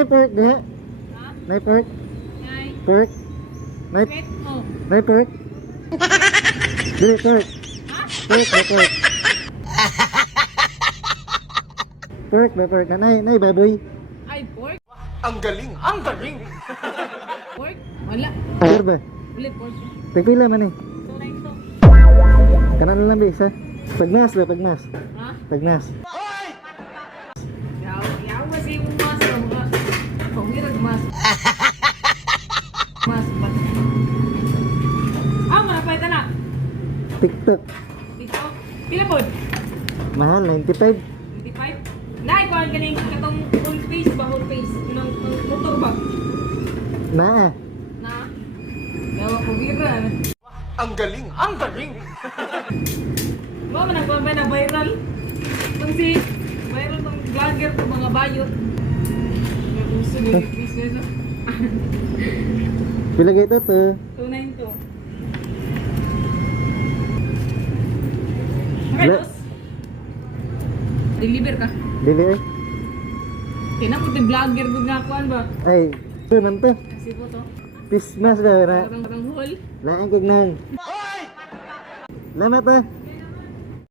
nay pork diha. Ha? Nay pork. Ngay. Pork. Nay Pet mo. nay pork. Dili pork. Ha? Pork, nay pork. Pork, may pork. Nay baboy. Ay, pork? Ang galing! Ang galing! Pork? Wala. Sure ba? Wala pork. Pagpila man eh. So, na ito. Kanan lang ba isa? Pagnas ba, pagnas? Ha? Pagnas. Yaw kasi yung mas. Pangirag mas. Mas. Ah, manapay ta na. TikTok. Ito. Pila po? Mahal, 95. 25? Nay, kung ang galing katong whole face ba? Whole face? Ng motor ba? Naa. Na? Yawa ko gira. Ang galing! Ang galing! Ba man nagpapay na viral. Kung si viral tong vlogger ko mga bayot. May uso ni business. Pila kayo to? 292. Wala. Carlos. Deliver ka. Dili eh. Tinapot yung vlogger ko nga kuan ba? Ay, ito man to. Kasi po to. Pismas ba na? Parang hole. Laang kag nang. Lamat ah.